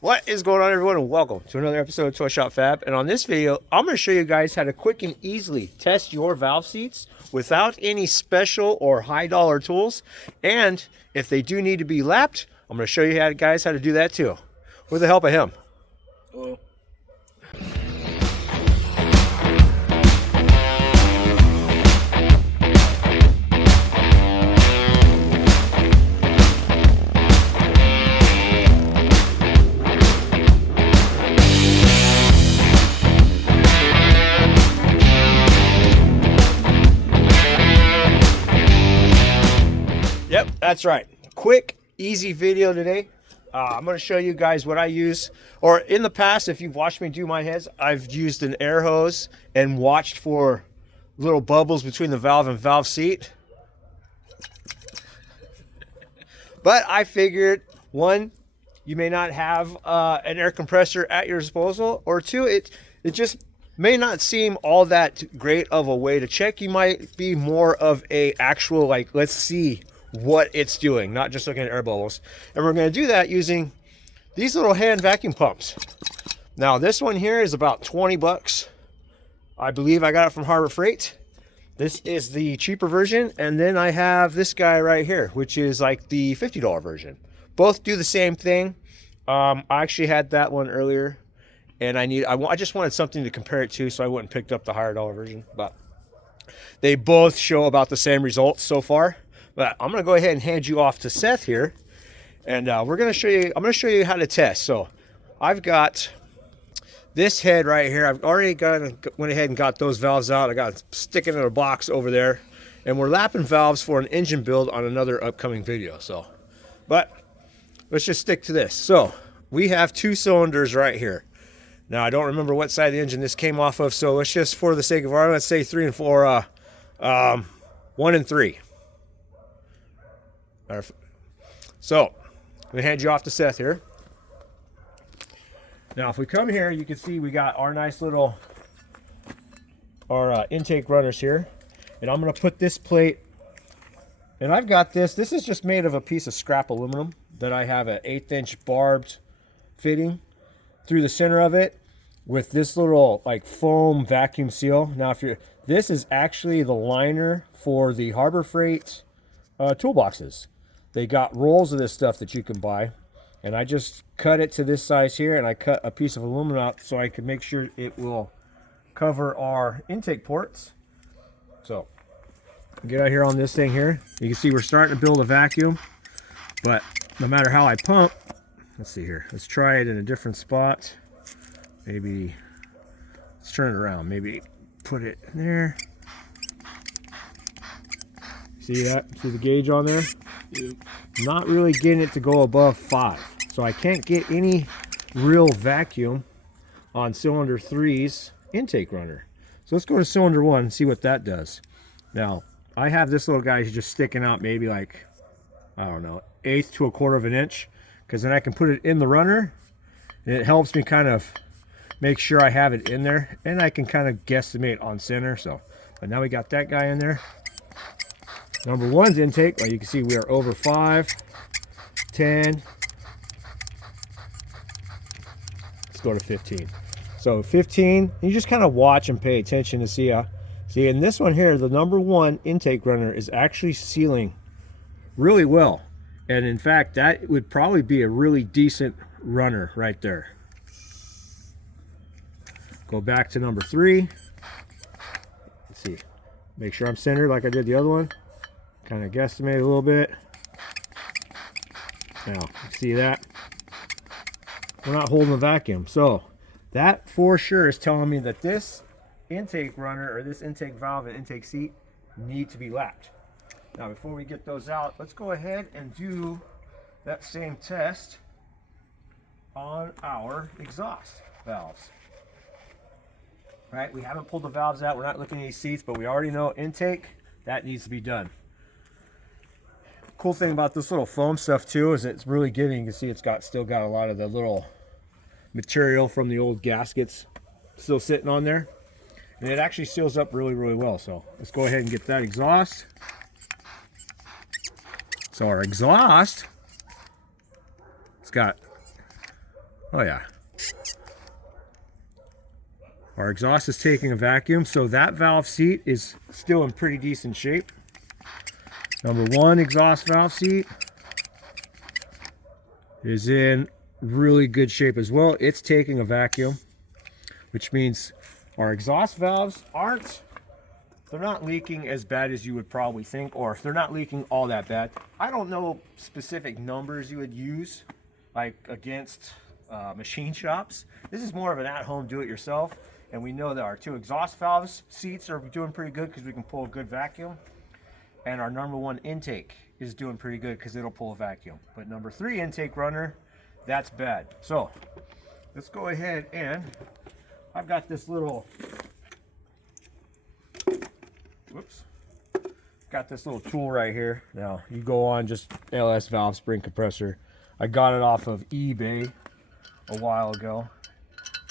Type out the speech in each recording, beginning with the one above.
What is going on, everyone, and welcome to another episode of Toy Shop Fab. And on this video, I'm going to show you guys how to quick and easily test your valve seats without any special or high dollar tools. And if they do need to be lapped, I'm going to show you guys how to do that too, with the help of him. Hello. Yep, that's right. Quick, easy video today. I'm going to show you guys what I use, or in the past, if you've watched me do my heads, I've used an air hose and watched for little bubbles between the valve and valve seat. But I figured, one, you may not have an air compressor at your disposal, or two, it just may not seem all that great of a way to check. You might be more of a actual, like, let's see what it's doing, not just looking at air bubbles. And we're going to do that using these little hand vacuum pumps. Now this one here is about 20 bucks. I believe I got it from Harbor Freight. This is the cheaper version, and then I have this guy right here, which is like the $50 version. Both do the same thing. I actually had that one earlier, and I just wanted something to compare it to, so I went and picked up the higher dollar version. But they both show about the same results so far. But I'm going to go ahead and hand you off to Seth here, and I'm going to show you how to test. So I've got this head right here. I've already went ahead and got those valves out. I got it sticking in a box over there, and we're lapping valves for an engine build on another upcoming video. So, but let's just stick to this. So we have two cylinders right here. Now I don't remember what side of the engine this came off of, so let's just, for the sake of argument, let's say 3 and 4, 1 and 3. So I'm gonna hand you off to Seth here. Now if we come here, you can see we got our nice little intake runners here, and I'm gonna put this plate, and I've got this is just made of a piece of scrap aluminum that I have an 1/8" barbed fitting through the center of it with this little like foam vacuum seal. Now this is actually the liner for the Harbor Freight toolboxes. They got rolls of this stuff that you can buy, and I just cut it to this size here, and I cut a piece of aluminum out so I can make sure it will cover our intake ports. So get out here on this thing here. You can see we're starting to build a vacuum, but no matter how I pump, let's see here, let's try it in a different spot. Maybe let's turn it around, maybe put it there. See that? See the gauge on there? Yep. Not really getting it to go above 5. So I can't get any real vacuum on cylinder 3's intake runner. So let's go to cylinder 1 and see what that does. Now, I have this little guy just sticking out maybe like, I don't know, 1/8 to 1/4 of an inch, because then I can put it in the runner, and it helps me kind of make sure I have it in there, and I can kind of guesstimate on center. So, but now we got that guy in there. Number 1's intake, well, you can see we are over 5, 10. Let's go to 15. So 15, you just kind of watch and pay attention to see in this one here, the number 1 intake runner is actually sealing really well. And in fact, that would probably be a really decent runner right there. Go back to number 3. Let's see. Make sure I'm centered like I did the other one. Kind of guesstimate a little bit. Now, see that? We're not holding a vacuum. So that for sure is telling me that this intake runner, or this intake valve and intake seat, need to be lapped. Now before we get those out, let's go ahead and do that same test on our exhaust valves. Right, we haven't pulled the valves out, we're not looking at these seats, but we already know intake, that needs to be done. Cool thing about this little foam stuff too is it's really giving. You can see it's still got a lot of the little material from the old gaskets still sitting on there, and it actually seals up really well. So let's go ahead and get that exhaust. So our exhaust, it's got Oh yeah. Our exhaust is taking a vacuum, so that valve seat is still in pretty decent shape. Number 1 exhaust valve seat is in really good shape as well. It's taking a vacuum, which means our exhaust valves they're not leaking as bad as you would probably think, or if they're not leaking all that bad. I don't know specific numbers you would use, like against machine shops. This is more of an at-home do-it-yourself, and we know that our 2 exhaust valves seats are doing pretty good because we can pull a good vacuum, and our number 1 intake is doing pretty good because it'll pull a vacuum. But number 3 intake runner, that's bad. So let's go ahead, and I've got this little, got this little tool right here. Now you go on just LS valve spring compressor. I got it off of eBay a while ago.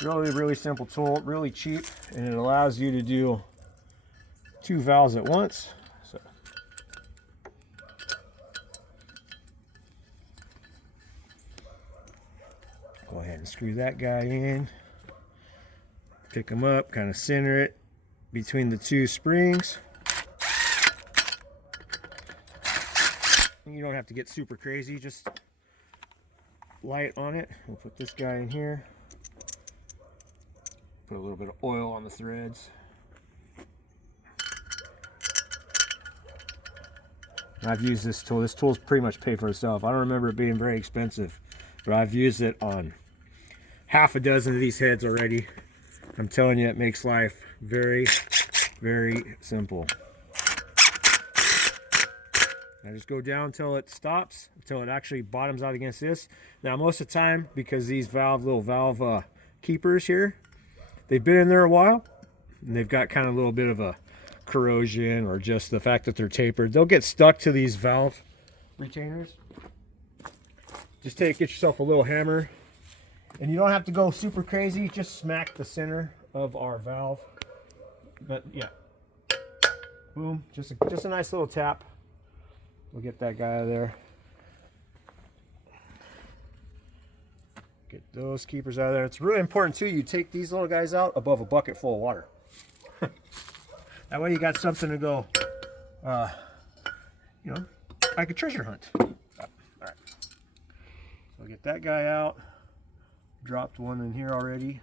Really simple tool, really cheap, and it allows you to do 2 valves at once. So go ahead and screw that guy in, pick them up, kind of center it between the 2 springs. You don't have to get super crazy, just light on it. We'll put this guy in here. Put a little bit of oil on the threads. I've used this tool. This tool's pretty much paid for itself. I don't remember it being very expensive, but I've used it on half a dozen of these heads already. I'm telling you, it makes life very simple. I just go down until it stops, until it actually bottoms out against this. Now, most of the time, because these little valve keepers here, they've been in there a while, and they've got kind of a little bit of a corrosion, or just the fact that they're tapered, they'll get stuck to these valve retainers. Just get yourself a little hammer, and you don't have to go super crazy. Just smack the center of our valve. But yeah, boom, just a nice little tap. We'll get that guy out of there. Get those keepers out of there. It's really important too, you take these little guys out above a bucket full of water. That way you got something to go, you know, like a treasure hunt. All right. So get that guy out. Dropped one in here already.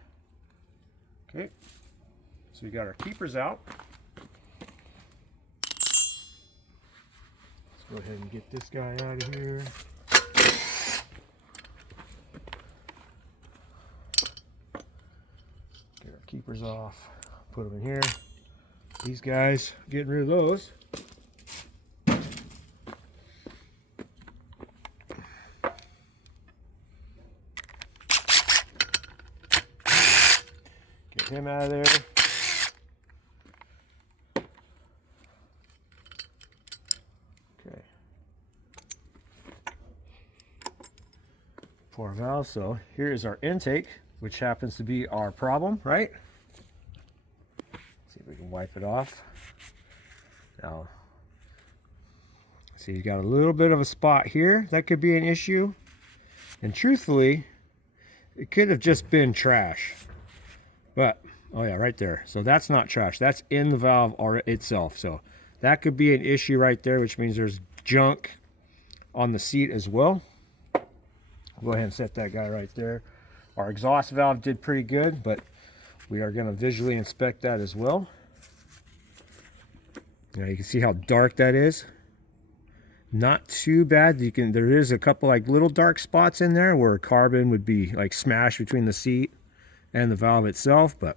Okay. So we got our keepers out. Let's go ahead and get this guy out of here. Get our keepers off. Put them in here. These guys, getting rid of those. Get him out of there. Okay. Pour our valve. So here is our intake, which happens to be our problem, right? See if we can wipe it off. Now, see, you got a little bit of a spot here. That could be an issue. And truthfully, it could have just been trash. But, oh yeah, right there. So that's not trash. That's in the valve itself. So that could be an issue right there, which means there's junk on the seat as well. Go ahead and set that guy right there. Our exhaust valve did pretty good, but we are going to visually inspect that as well. Now you can see how dark that is. Not too bad. There is a couple like little dark spots in there where carbon would be like smashed between the seat and the valve itself, but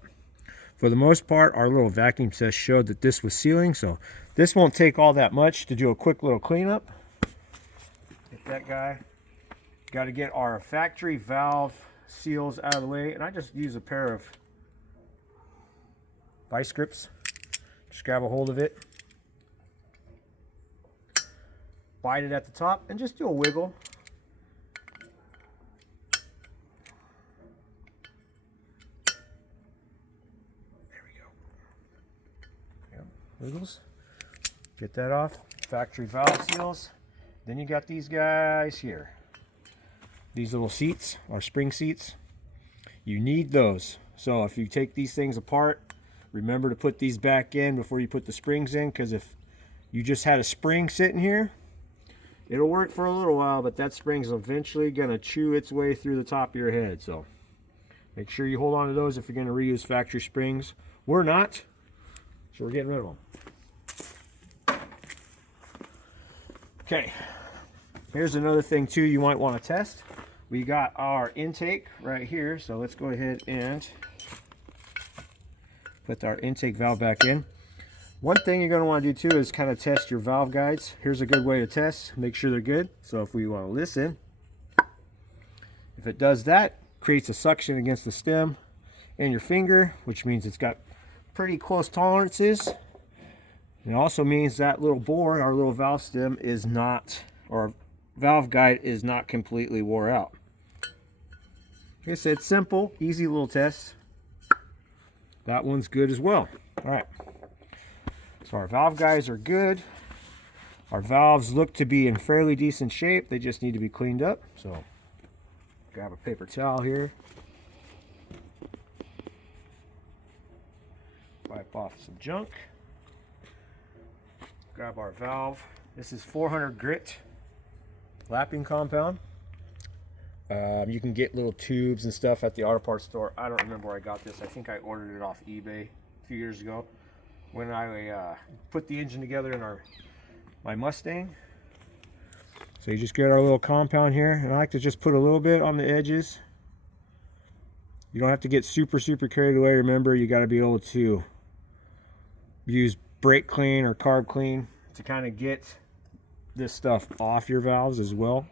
for the most part, our little vacuum test showed that this was sealing, so this won't take all that much to do a quick little cleanup. Get that guy. Got to get our factory valve seals out of the way, and I just use a pair of vice grips. Just grab a hold of it, bite it at the top, and just do a wiggle. There we go. Yep. Wiggles. Get that off. Factory valve seals. Then you got these guys here. These little seats, our spring seats. You need those. So if you take these things apart, remember to put these back in before you put the springs in, because if you just had a spring sitting here, it'll work for a little while, but that spring's eventually going to chew its way through the top of your head. So make sure you hold on to those if you're going to reuse factory springs. We're not, so we're getting rid of them. Okay, here's another thing too you might want to test. We got our intake right here, so let's go ahead and put our intake valve back in. One thing you're going to want to do too is kind of test your valve guides. Here's a good way to test, make sure they're good. So if we want to listen, if it does that, creates a suction against the stem and your finger, which means it's got pretty close tolerances. It also means that little bore, our little valve stem, is not, or valve guide is not completely wore out. Like I said, simple, easy little test. That one's good as well. All right. So our valve guides are good. Our valves look to be in fairly decent shape. They just need to be cleaned up. So grab a paper towel here. Wipe off some junk. Grab our valve. This is 400 grit lapping compound. You can get little tubes and stuff at the auto parts store. I don't remember where I got this. I think I ordered it off eBay a few years ago when I put the engine together in my Mustang. So you just get our little compound here, and I like to just put a little bit on the edges. You don't have to get super carried away. Remember, you got to be able to use brake clean or carb clean to kind of get this stuff off your valves as well.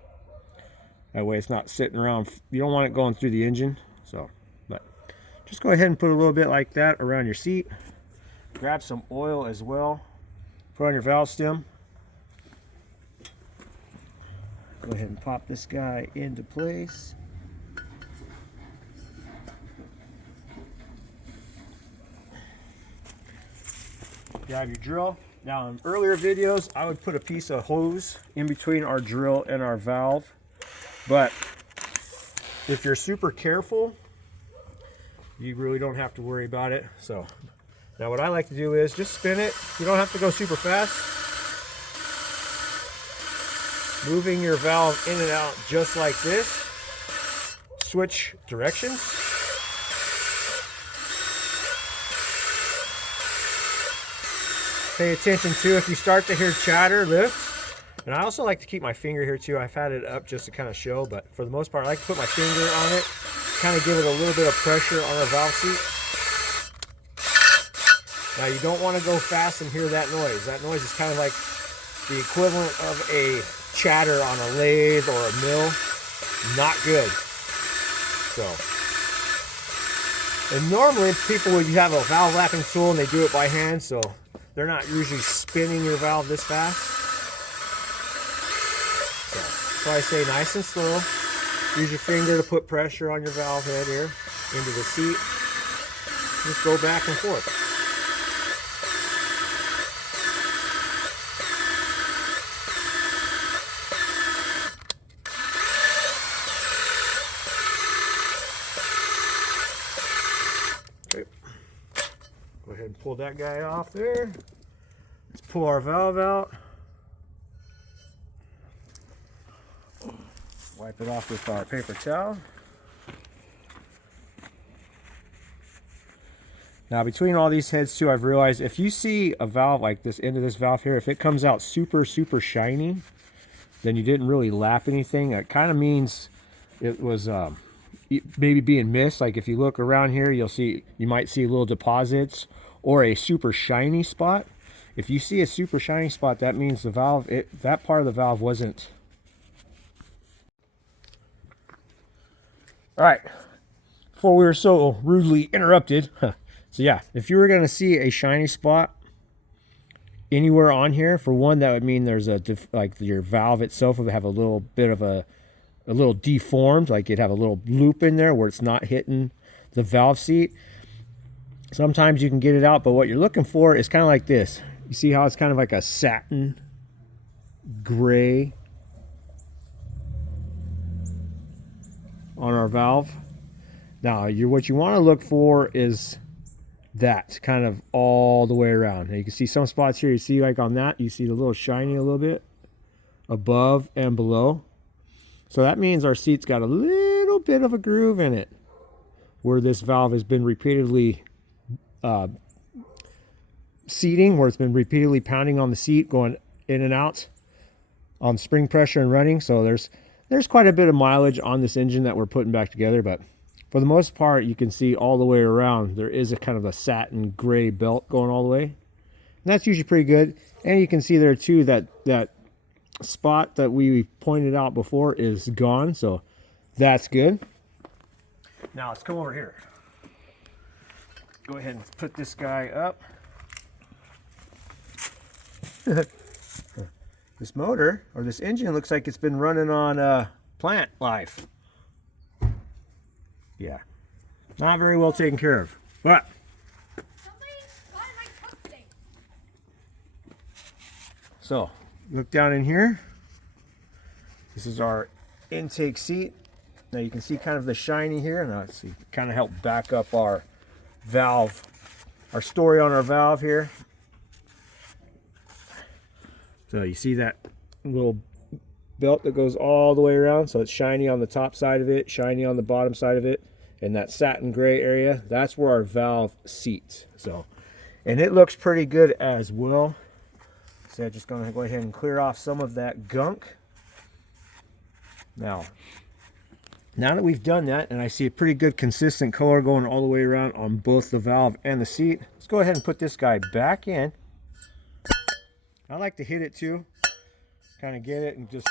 That way it's not sitting around. You don't want it going through the engine. So, but just go ahead and put a little bit like that around your seat. Grab some oil as well. Put on your valve stem. Go ahead and pop this guy into place. Grab your drill. Now in earlier videos, I would put a piece of hose in between our drill and our valve. But if you're super careful, you really don't have to worry about it. So now what I like to do is just spin it. You don't have to go super fast. Moving your valve in and out just like this. Switch directions. Pay attention to if you start to hear chatter, lift. And I also like to keep my finger here too. I've had it up just to kind of show, but for the most part, I like to put my finger on it, kind of give it a little bit of pressure on our valve seat. Now you don't want to go fast and hear that noise. That noise is kind of like the equivalent of a chatter on a lathe or a mill. Not good. So, and normally people would have a valve lapping tool and they do it by hand, so they're not usually spinning your valve this fast. So I say nice and slow. Use your finger to put pressure on your valve head here into the seat. Just go back and forth. Okay. Go ahead and pull that guy off there. Let's pull our valve out. Wipe it off with our paper towel. Now between all these heads too, I've realized if you see a valve like this, end of this valve here, if it comes out super shiny, then you didn't really lap anything. That kind of means it was maybe being missed. Like if you look around here, you might see little deposits or a super shiny spot. If you see a super shiny spot, that means the valve, that part of the valve wasn't. All right, before we were so rudely interrupted. So yeah, if you were going to see a shiny spot anywhere on here, for one, that would mean there's like your valve itself would have a little bit of a little deformed, like it'd have a little loop in there where it's not hitting the valve seat. Sometimes you can get it out, but what you're looking for is kind of like this. You see how it's kind of like a satin gray on our valve? Now, what you want to look for is that kind of all the way around. Now you can see some spots here. You see like on that, you see the little shiny a little bit above and below. So that means our seat's got a little bit of a groove in it where this valve has been repeatedly seating, where it's been repeatedly pounding on the seat, going in and out on spring pressure and running. So there's quite a bit of mileage on this engine that we're putting back together, but for the most part, you can see all the way around there is a kind of a satin gray belt going all the way, and that's usually pretty good. And you can see there too that spot that we pointed out before is gone, so that's good. Now let's come over here. Go ahead and put this guy up. This motor, or this engine, looks like it's been running on plant life. Yeah, not very well taken care of. But so look down in here. This is our intake seat. Now you can see kind of the shiny here. Now let's see, kind of help back up our valve, our story on our valve here. So you see that little belt that goes all the way around. So it's shiny on the top side of it, shiny on the bottom side of it, and that satin gray area, that's where our valve seats. So, and it looks pretty good as well. So I'm just going to go ahead and clear off some of that gunk. Now that we've done that, and I see a pretty good consistent color going all the way around on both the valve and the seat, let's go ahead and put this guy back in. I like to hit it too, kind of get it and just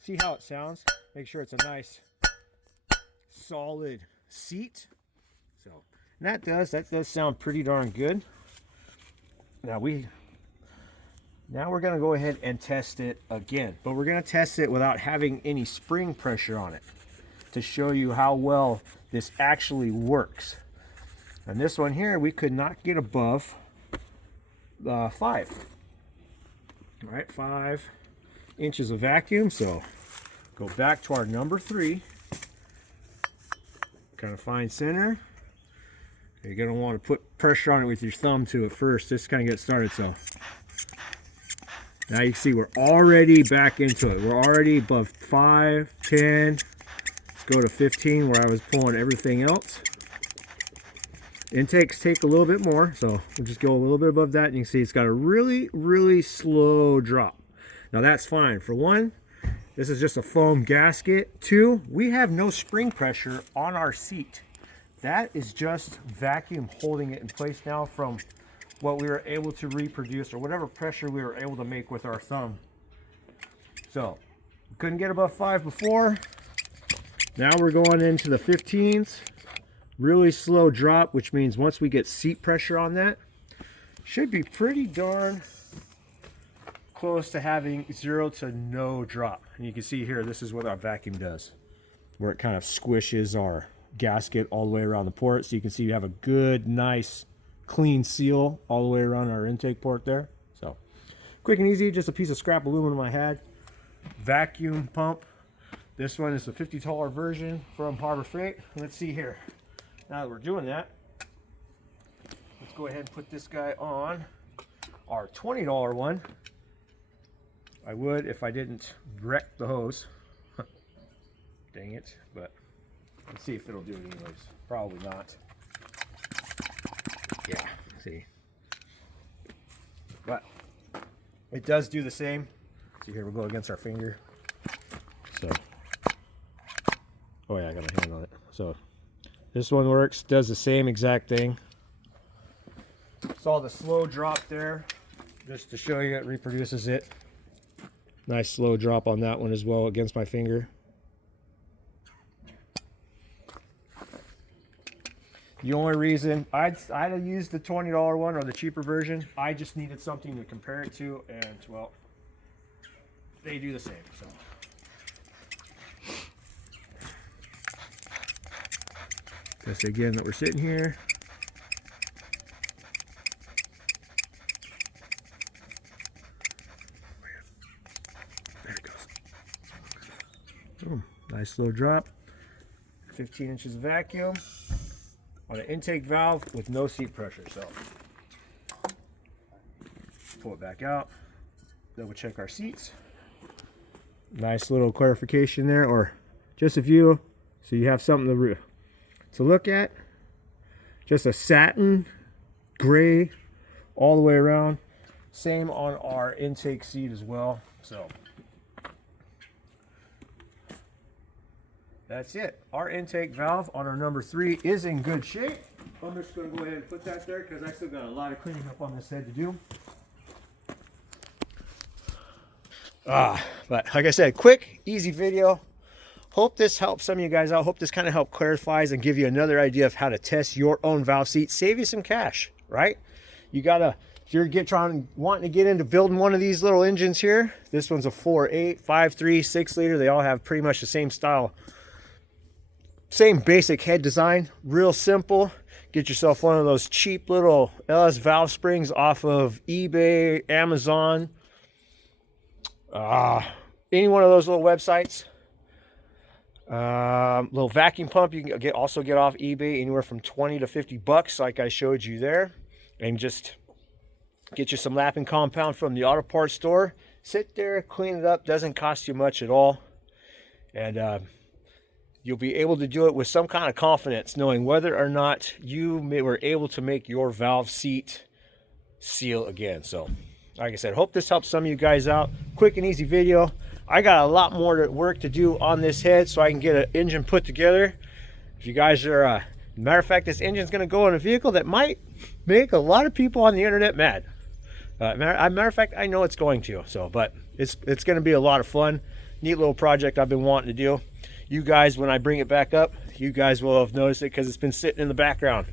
see how it sounds. Make sure it's a nice solid seat. So that does sound pretty darn good. Now we're going to go ahead and test it again, but we're going to test it without having any spring pressure on it to show you how well this actually works. And this one here, we could not get above 5. All right, 5 inches of vacuum. So go back to our number 3. Kind of find center. You're going to want to put pressure on it with your thumb to it first, just kind of get started. So now you can see we're already back into it. We're already above 5, 10. Let's go to 15 where I was pulling everything else. Intakes take a little bit more, so we'll just go a little bit above that, and you can see it's got a really, really slow drop. Now that's fine. For one, this is just a foam gasket. 2, we have no spring pressure on our seat. That is just vacuum holding it in place now from what we were able to reproduce, or whatever pressure we were able to make with our thumb. So we couldn't get above 5 before. Now we're going into the 15s. Really slow drop, which means once we get seat pressure on that, should be pretty darn close to having 0 to no drop. And you can see here, this is what our vacuum does, where it kind of squishes our gasket all the way around the port. So you can see you have a good, nice, clean seal all the way around our intake port there. So quick and easy, just a piece of scrap aluminum I had. Vacuum pump. This one is the $50 version from Harbor Freight. Let's see here. Now that we're doing that, let's go ahead and put this guy on our $20 one. I would if I didn't wreck the hose. Dang it, but let's see if it'll do it anyways. Probably not. Yeah, see. But it does do the same. See here, we'll go against our finger. So, oh yeah, I got my hand on it. So this one works, does the same exact thing. Saw the slow drop there, just to show you it reproduces it. Nice slow drop on that one as well against my finger. The only reason I'd use the $20 one or the cheaper version, I just needed something to compare it to, and well, they do the same. So. Just again that we're sitting here. There it goes. Boom. Nice slow drop. 15 inches of vacuum on an intake valve with no seat pressure. So pull it back out, double check our seats. Nice little clarification there, or just a view so you have something to look at. Just a satin gray all the way around. Same on our intake seat as well. So that's it. Our intake valve on our number 3 is in good shape. I'm just going to go ahead and put that there because I still got a lot of cleaning up on this head to do. But like I said, quick, easy video. Hope this helps some of you guys out. Hope this kind of help clarifies and give you another idea of how to test your own valve seat. Save you some cash, right? You gotta, if you're wanting to get into building one of these little engines here, this one's a 4.8, 5.3, 6 liter. They all have pretty much the same style, same basic head design. Real simple. Get yourself one of those cheap little LS valve springs off of eBay, Amazon, any one of those little websites. Little vacuum pump you can also get off eBay, anywhere from 20 to 50 bucks, like I showed you there. And just get you some lapping compound from the auto parts store. Sit there, clean it up. Doesn't cost you much at all, and you'll be able to do it with some kind of confidence, knowing whether or not you were able to make your valve seat seal again. So like I said, hope this helps some of you guys out. Quick and easy video. I got a lot more work to do on this head so I can get an engine put together. If you guys are, matter of fact, this engine's going to go in a vehicle that might make a lot of people on the internet mad. Matter of fact, I know it's going to. So, but it's going to be a lot of fun. Neat little project I've been wanting to do. You guys, when I bring it back up, you guys will have noticed it because it's been sitting in the background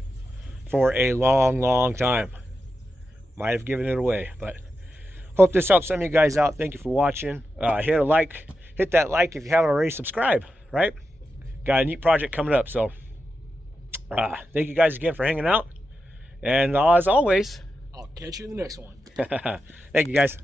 for a long time. Might have given it away, but hope this helps some of you guys out. Thank you for watching. Hit that like if you haven't already. Subscribe, right? Got a neat project coming up. So thank you guys again for hanging out. And as always, I'll catch you in the next one. Thank you guys.